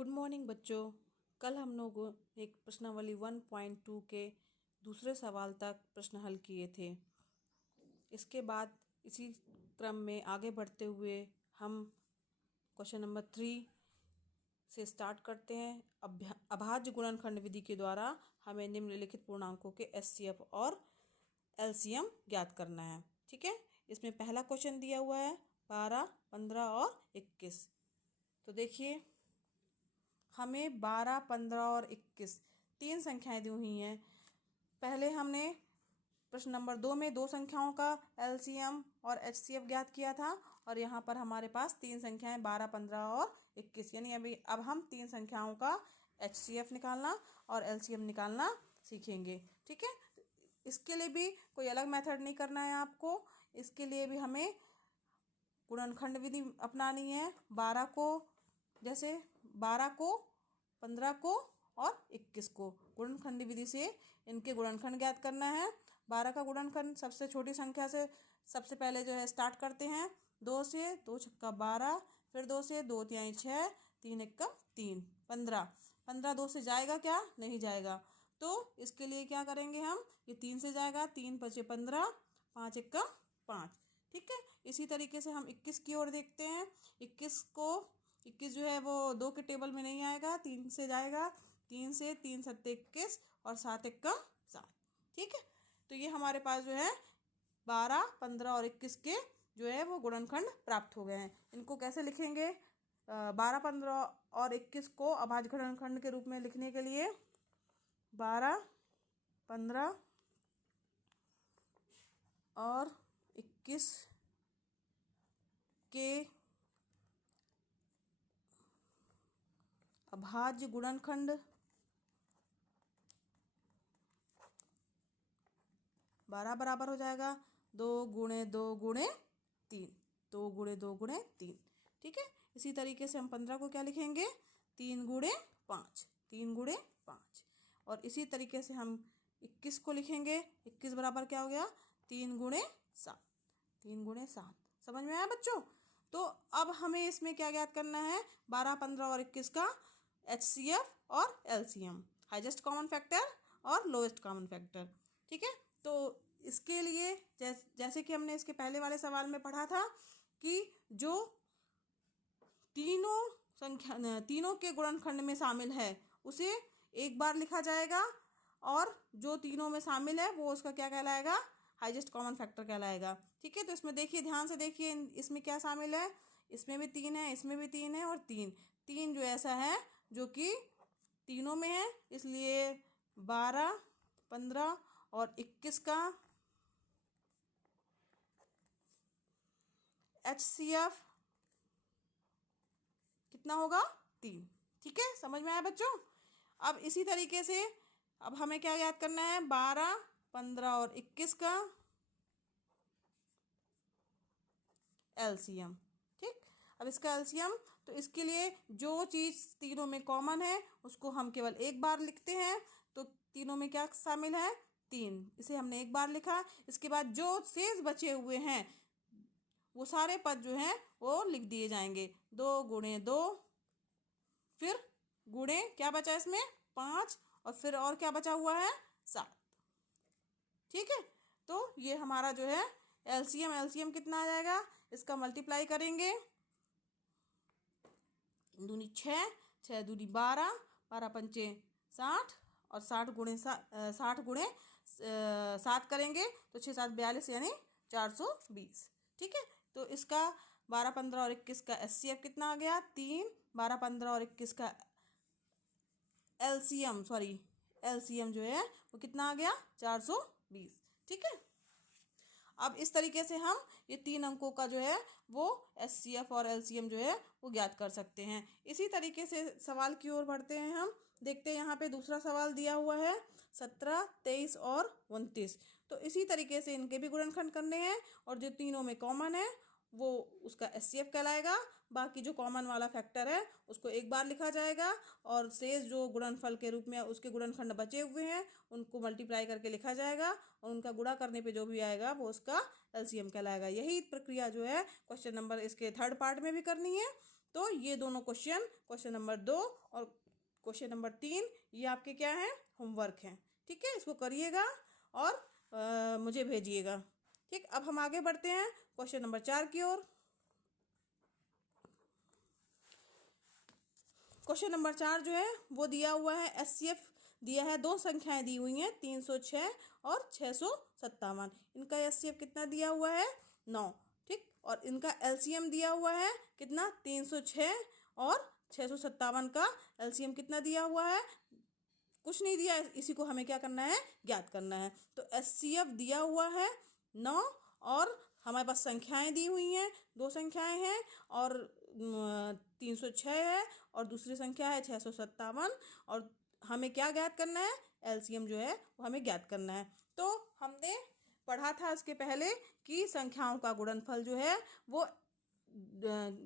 Good morning बच्चों। कल हम लोग एक प्रश्नावली 1.2 के दूसरे सवाल तक प्रश्न हल किए थे। इसके बाद इसी क्रम में आगे बढ़ते हुए हम क्वेश्चन नंबर 3 से स्टार्ट करते हैं। अभाज्य गुणनखंड विधि के द्वारा हमें निम्नलिखित पूर्णांकों के एचसीएफ और एलसीएम ज्ञात करना है। ठीक है, इसमें पहला क्वेश्चन दिया हुआ है 12, 15 और 21। तो देखिए, हमें 12, 15 और 21 तीन संख्याएं दी हुई हैं। पहले हमने प्रश्न नंबर 2 में दो संख्याओं का एलसीएम और एचसीएफ ज्ञात किया था, और यहाँ पर हमारे पास तीन संख्याएं 12, 15 और 21, यानी अब हम तीन संख्याओं का एचसीएफ निकालना और एलसीएम निकालना सीखेंगे। ठीक है, इसके लिए भी कोई अलग मेथड नहीं करना है आपको। इसके लिए भी हमें गुणनखंड विधि अपनानी है। 12 को, जैसे 12 को, 15 को और 21 को गुणनखंड विधि से इनके गुणनखंड ज्ञात करना है। 12 का गुणनखंड सबसे छोटी संख्या से सबसे पहले जो है स्टार्ट करते हैं। 2 से, 2 छक्का 12, फिर 2 से, 2 तिहाई 6, 3 एकम 3, 15। 15 2 से जाएगा क्या? नहीं जाएगा। तो इसके लिए क्या करेंगे हम? ये 3 से जाएगा, 3 5 15, 5 एकम 5। ठीक है, इसी तरीके से हम 21 की ओर देखते हैं। 21 जो है वो 2 के टेबल में नहीं आएगा, 3 से जाएगा। 3 से, 3 7 21 और 7 एकम 7। ठीक है, तो ये हमारे पास जो है 12, 15 और 21 के जो है वो गुणनखंड प्राप्त हो गए हैं। इनको कैसे लिखेंगे? 12, 15 और 21 को अभाज्य गुणनखंड के रूप में लिखने के लिए 12, 15 और 21 के अभाज्य गुणनखंड 12 बराबर हो जाएगा 2 गुणे 2 गुणे 3, 2 गुणे 2 गुणे 3। ठीक है, इसी तरीके से हम 15 को क्या लिखेंगे? 3 गुणे 5, 3 गुणे 5। और इसी तरीके से हम 21 को लिखेंगे। 21 बराबर क्या हो गया? 3 गुणे 7, 3 गुणे 7। समझ में आया बच्चों? तो अब हमें इसमें क्या ज्ञात करना है? 12, 15 और 21 का एचसीएफ और एलसीएम, हाईएस्ट कॉमन फैक्टर और लोएस्ट कॉमन फैक्टर। ठीक है, तो इसके लिए जैसे कि हमने इसके पहले वाले सवाल में पढ़ा था कि जो तीनों के गुणनखंड में शामिल है उसे एक बार लिखा जाएगा, और जो तीनों में शामिल है वो उसका क्या कहलाएगा? हाईएस्ट कॉमन फैक्टर कहलाएगा। ठीक है, तो इसमें देखिए, ध्यान से देखिए, इसमें क्या शामिल है? इसमें भी 3 है, इसमें भी 3 है, और 3 जो ऐसा है जो कि तीनों में है, इसलिए 12, 15 और 21 का एचसीएफ कितना होगा? 3। ठीक है, समझ में आया बच्चों? अब इसी तरीके से अब हमें क्या याद करना है? 12, 15 और 21 का एलसीएम। ठीक, अब इसका एलसीएम, तो इसके लिए जो चीज़ तीनों में कॉमन है उसको हम केवल एक बार लिखते हैं। तो तीनों में क्या शामिल है? 3, इसे हमने एक बार लिखा। इसके बाद जो शेष बचे हुए हैं वो सारे पद जो हैं वो लिख दिए जाएंगे। 2 गुणे 2, फिर गुणे क्या बचा इसमें? 5, और फिर और क्या बचा हुआ है? 7। ठीक है, तो ये हमारा जो है एलसीएम कितना आ जाएगा? इसका मल्टीप्लाई करेंगे। दूनी 6, 6 दूनी 12, 12 पंचे 60, और 60 गुणे 7 करेंगे तो 6 7 42, यानी 420। ठीक है, तो इसका 12, 15 और 21 का एचसीएफ कितना आ गया? 3। 12, 15 और 21 का एलसीएम जो है वो कितना आ गया? 420। ठीक है, अब इस तरीके से हम ये 3 अंकों का जो है वो एचसीएफ और एलसीएम जो है वो ज्ञात कर सकते हैं। इसी तरीके से सवाल की ओर बढ़ते हैं हम। देखते हैं, यहाँ पे दूसरा सवाल दिया हुआ है 17, 23 और 29। तो इसी तरीके से इनके भी गुणनखंड करने हैं, और जो तीनों में कॉमन है वो उसका एचसीएफ कहलाएगा। बाकी जो कॉमन वाला फैक्टर है उसको एक बार लिखा जाएगा, और शेष जो गुणनफल के रूप में उसके गुणनखंड बचे हुए हैं उनको मल्टीप्लाई करके लिखा जाएगा, और उनका गुणा करने पे जो भी आएगा वो उसका एलसीएम कहलाएगा। यही प्रक्रिया जो है क्वेश्चन नंबर इसके थर्ड पार्ट में भी करनी है। तो ये दोनों क्वेश्चन नंबर 2 और क्वेश्चन नंबर 3 ये आपके क्या हैं, होमवर्क हैं। ठीक है, इसको करिएगा और मुझे भेजिएगा। ठीक, अब हम आगे बढ़ते हैं क्वेश्चन नंबर 4 की ओर। क्वेश्चन नंबर 4 जो है वो दिया हुआ है, एचसीएफ दिया है, दो संख्याएं दी हुई हैं 306 और 657। इनका एचसीएफ कितना दिया हुआ है, 9। ठीक, और इनका एलसीएम दिया हुआ है कितना, 306 और 657 का एलसीएम कितना दिया हुआ है, कुछ नहीं दिया, इसी को हमें क्या करना है, ज्ञात करना है। तो एचसीएफ दिया हुआ है 9 और हमारे पास संख्याएं दी हुई हैं, दो संख्याएं हैं और 306 है और दूसरी संख्या है 657 और हमें क्या ज्ञात करना है, एलसीएम जो है वो हमें ज्ञात करना है। तो हमने पढ़ा था इसके पहले कि संख्याओं का गुणनफल जो है वो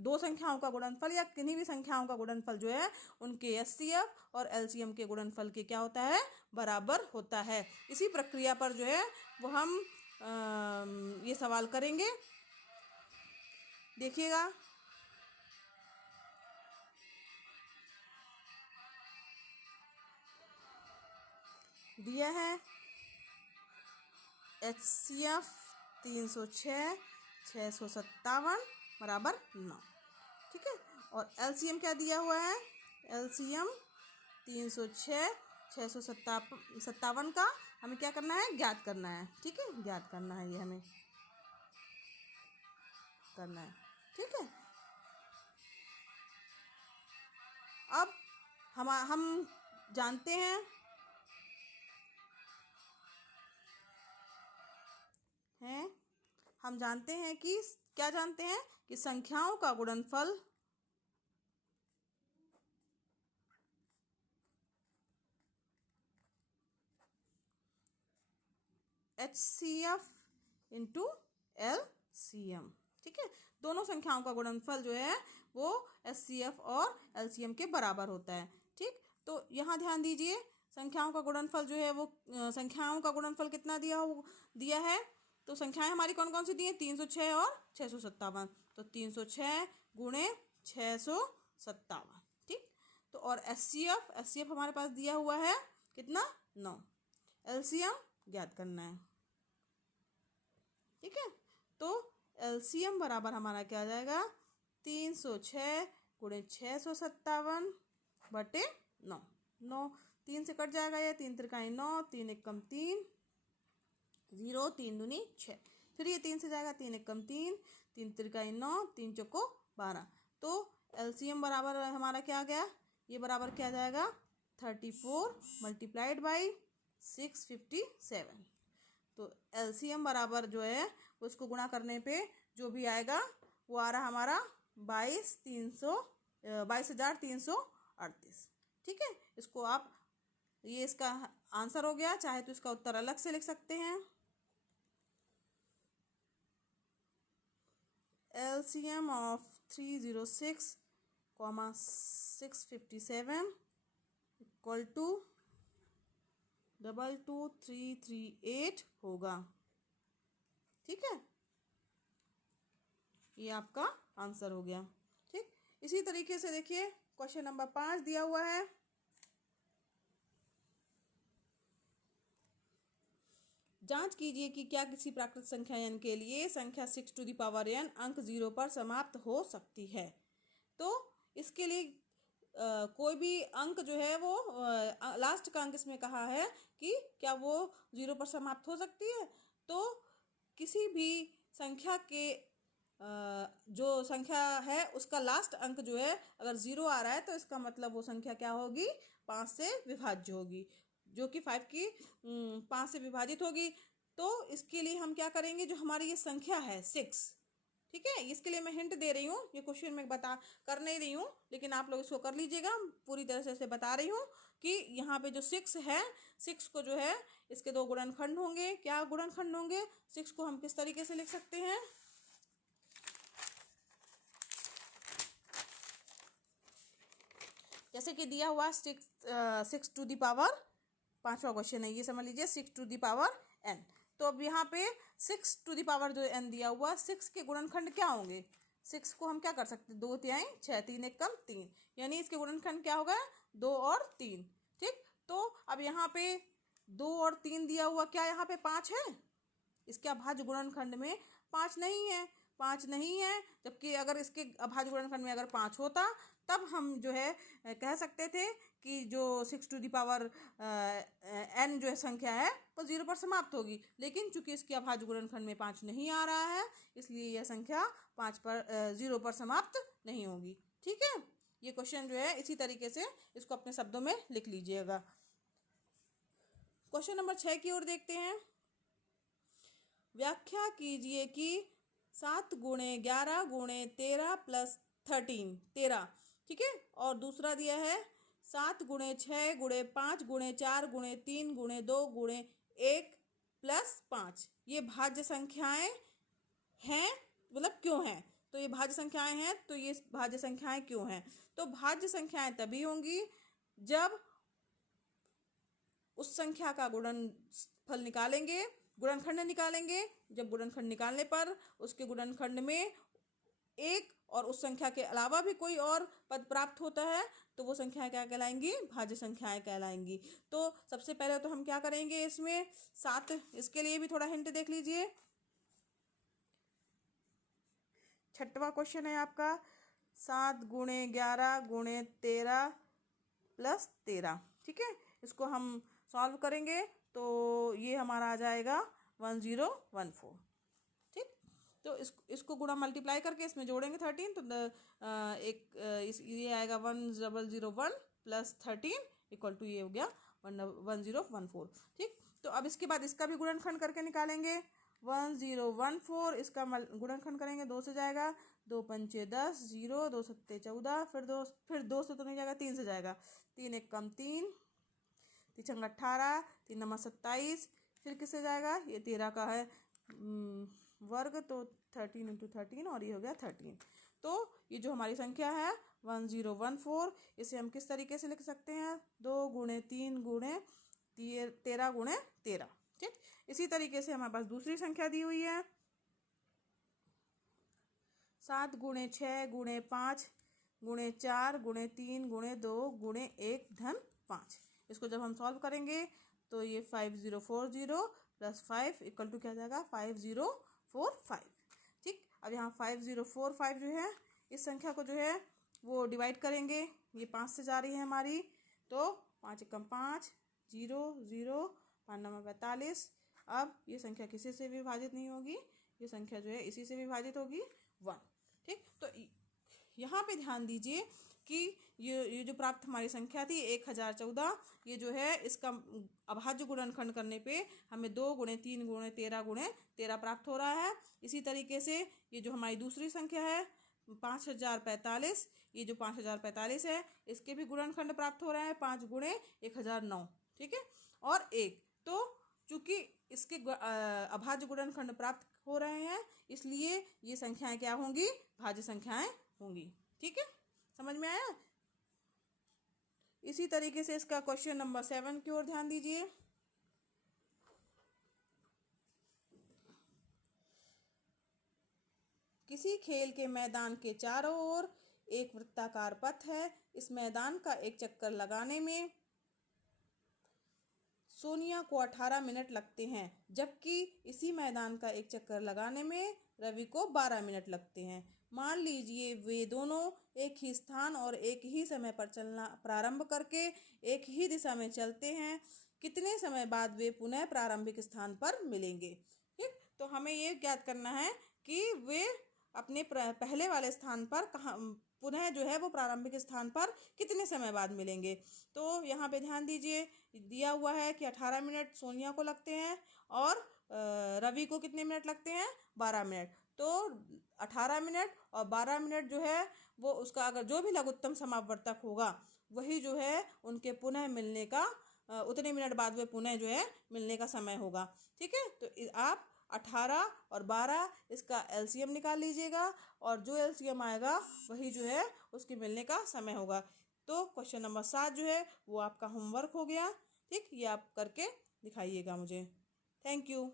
दो संख्याओं का गुणनफल या किन्हीं भी संख्याओं का गुणनफल जो है उनके एचसीएफ और एलसीएम के गुणनफल के क्या होता है, बराबर होता है। इसी प्रक्रिया पर जो है वो हम ये सवाल करेंगे, देखिएगा। दिया है एचसीएफ 306 657 बराबर 9। ठीक है, और एलसीएम क्या दिया हुआ है, एलसीएम 306 657 का हमें क्या करना है, ज्ञात करना है। ठीक है, ज्ञात करना है, ये हमें करना है। ठीक है, अब हम जानते हैं हम जानते हैं कि क्या जानते हैं कि संख्याओं का गुणनफल HCF इंटू LCM। ठीक है, दोनों संख्याओं का गुणनफल जो है वो HCF और LCM के बराबर होता है। ठीक, तो यहाँ ध्यान दीजिए, संख्याओं का गुणनफल जो है वो संख्याओं का गुणनफल कितना दिया है, तो संख्याएं हमारी कौन कौन सी दी हैं, 306 और 657। तो 306 गुणे 657। ठीक, तो और एचसीएफ हमारे पास दिया हुआ है कितना, 9। एलसीएम ज्ञात करना है। ठीक है, तो एलसीएम बराबर हमारा क्या आ जाएगा, 306 गुणे 657 बटे 9। 9 3 से कट जाएगा, ये 3 त्रिकाई 9, 3 एकम 3, 0 3 दूनी 6, फिर ये 3 से जाएगा, 3 एकम 3, 3 त्रिकाई 9, 3 चौको 12। तो एलसीएम बराबर हमारा क्या आ गया, ये बराबर क्या आ जाएगा, 34 मल्टीप्लाइड बाई 657। तो एलसीएम बराबर जो है उसको गुणा करने पे जो भी आएगा वो आ रहा हमारा 22,338। ठीक है, इसको आप, ये इसका आंसर हो गया, चाहे तो इसका उत्तर अलग से लिख सकते हैं। LCM of 306, 657 इक्वल टू 22338 होगा। ठीक है, ये आपका आंसर हो गया। ठीक, इसी तरीके से देखिए क्वेश्चन नंबर 5 दिया हुआ है, जांच कीजिए कि क्या किसी प्राकृत संख्या n के लिए संख्या 6 टू द पावर n अंक 0 पर समाप्त हो सकती है। तो इसके लिए कोई भी अंक जो है वो लास्ट का अंक इसमें कहा है कि क्या वो 0 पर समाप्त हो सकती है। तो किसी भी संख्या के जो संख्या है उसका लास्ट अंक जो है अगर 0 आ रहा है तो इसका मतलब वो संख्या क्या होगी, 5 से विभाज्य होगी, जो कि 5 से विभाजित होगी। तो इसके लिए हम क्या करेंगे, जो हमारी ये संख्या है 6, ठीक है, इसके लिए मैं हिंट दे रही हूँ, ये क्वेश्चन में कर नहीं रही हूँ, लेकिन आप लोग इसको कर लीजिएगा। पूरी तरह से बता रही हूँ कि यहाँ पे जो 6 है, 6 को जो है इसके दो गुणनखंड होंगे। क्या गुणनखंड होंगे, 6 को हम किस तरीके से लिख सकते हैं, जैसे कि दिया हुआ 6 टू दी पावर, 5वां क्वेश्चन है ये, समझ लीजिए 6 टू दी पावर n। तो अब यहाँ पे 6 टू दी पावर जो n दिया हुआ, 6 के गुणनखंड क्या होंगे, 6 को हम क्या कर सकते हैं, 2 तिहाई 6, 3 एक कम 3, यानी इसके गुणनखंड क्या होगा, 2 और 3। ठीक, तो अब यहाँ पे 2 और 3 दिया हुआ, क्या यहाँ पे 5 है? इसके अभाज्य गुणनखंड में 5 नहीं है, 5 नहीं है, जबकि अगर इसके अभाज्य गुणनखंड में अगर 5 होता तब हम जो है कह सकते थे कि जो 6 टू दी पावर n जो है संख्या है वो 0 पर समाप्त होगी, लेकिन चूंकि इसके अभाज्य गुणनखंड में 5 नहीं आ रहा है, इसलिए यह संख्या 0 पर समाप्त नहीं होगी। ठीक है, ये क्वेश्चन जो है इसी तरीके से इसको अपने शब्दों में लिख लीजिएगा। क्वेश्चन नंबर 6 की ओर देखते हैं। व्याख्या कीजिए कि 7 गुणे 11 गुणे 13 प्लस 13, ठीक है, और दूसरा दिया है 7 गुणे 6 गुणे 5 गुणे 4 गुणे 3 गुणे 2 गुणे 1 प्लस 5, ये भाज्य संख्याएं हैं, मतलब क्यों हैं? तो ये भाज्य संख्याएं हैं, तो ये भाज्य संख्याएं क्यों हैं? तो भाज्य संख्याएं तभी होंगी जब उस संख्या का गुणनफल निकालेंगे, गुणनखंड निकालेंगे, जब गुणनखंड निकालने पर उसके गुणनखंड में एक और उस संख्या के अलावा भी कोई और पद प्राप्त होता है तो वो संख्याएं क्या कहलाएंगी, भाज्य संख्याएं कहलाएंगी। तो सबसे पहले तो हम क्या करेंगे, इसमें 7, इसके लिए भी थोड़ा हिंट देख लीजिए। 6वां क्वेश्चन है आपका 7 गुणे 11 गुणे 13 प्लस 13, ठीक है, इसको हम सॉल्व करेंगे तो ये हमारा आ जाएगा 1014। ठीक, तो इसको गुणा मल्टीप्लाई करके इसमें जोड़ेंगे 13, तो ये आएगा 1001 प्लस 13 इक्वल टू ये हो गया 1014। ठीक, तो अब इसके बाद इसका भी गुणनखंड करके निकालेंगे 1014, इसका गुणनखंड करेंगे 2 से जाएगा, 2 पंचे 10, 0, 2 सत्ते 14, फिर 2 से तो नहीं जाएगा, 3 से जाएगा, 3 एक कम 3, 3 18, 3 नंबर 27, फिर किससे जाएगा, ये 13 का है वर्ग, तो 13 इंटू 13 और ये हो गया 13। तो ये जो हमारी संख्या है 1014, इसे हम किस तरीके से लिख सकते हैं, 2 गुणे 3 गुणे 13 गुणे 13। ठीक, इसी तरीके से हमारे पास दूसरी संख्या दी हुई है 7 गुणे 6 गुणे 5 गुणे 4 गुणे 3 गुणे 2 गुणे 1 धन 5। इसको जब हम सॉल्व करेंगे तो ये 5040 प्लस 5 इक्वल टू क्या जाएगा, 5045। ठीक, अब यहाँ 5045 जो है इस संख्या को जो है वो डिवाइड करेंगे, ये 5 से जा रही है हमारी, तो 5 एकम 5, 0 0, 5 नंबर 45। अब ये संख्या किसी से भी विभाजित नहीं होगी, ये संख्या जो है इसी से विभाजित होगी 1। ठीक, तो यहाँ पे ध्यान दीजिए कि ये जो प्राप्त हमारी संख्या थी 1014, ये जो है इसका अभाज्य गुणनखंड करने पे हमें 2 गुणे 3 गुणे 13 प्राप्त हो रहा है। इसी तरीके से ये जो हमारी दूसरी संख्या है 5045, ये जो 5045 है इसके भी गुणनखंड प्राप्त हो रहा है 5 गुणे 1009। ठीक है, और 1, तो चूंकि इसके अभाज्य गुणनखंड प्राप्त हो रहे हैं इसलिए ये संख्याएं क्या होंगी, भाज्य संख्याएं होंगी। ठीक है, समझ में आया? इसी तरीके से इसका क्वेश्चन नंबर 7 की ओर ध्यान दीजिए। किसी खेल के मैदान के चारों ओर एक वृत्ताकार पथ है, इस मैदान का एक चक्कर लगाने में सोनिया को 18 मिनट लगते हैं, जबकि इसी मैदान का एक चक्कर लगाने में रवि को 12 मिनट लगते हैं। मान लीजिए वे दोनों एक ही स्थान और एक ही समय पर चलना प्रारंभ करके एक ही दिशा में चलते हैं, कितने समय बाद वे पुनः प्रारंभिक स्थान पर मिलेंगे। ठीक, तो हमें ये ज्ञात करना है कि वे अपने पहले वाले स्थान पर कहाँ पुनः जो है वो प्रारंभिक स्थान पर कितने समय बाद मिलेंगे। तो यहाँ पे ध्यान दीजिए, दिया हुआ है कि 18 मिनट सोनिया को लगते हैं और रवि को कितने मिनट लगते हैं, 12 मिनट। तो 18 मिनट और 12 मिनट जो है वो उसका अगर जो भी लघुत्तम समापवर्तक होगा वही जो है उनके पुनः मिलने का उतने मिनट बाद वे पुनः जो है मिलने का समय होगा। ठीक है, तो आप 18 और 12 इसका एलसीएम निकाल लीजिएगा और जो एलसीएम आएगा वही जो है उसके मिलने का समय होगा। तो क्वेश्चन नंबर 7 जो है वो आपका होमवर्क हो गया। ठीक, ये आप करके दिखाइएगा मुझे। Thank you.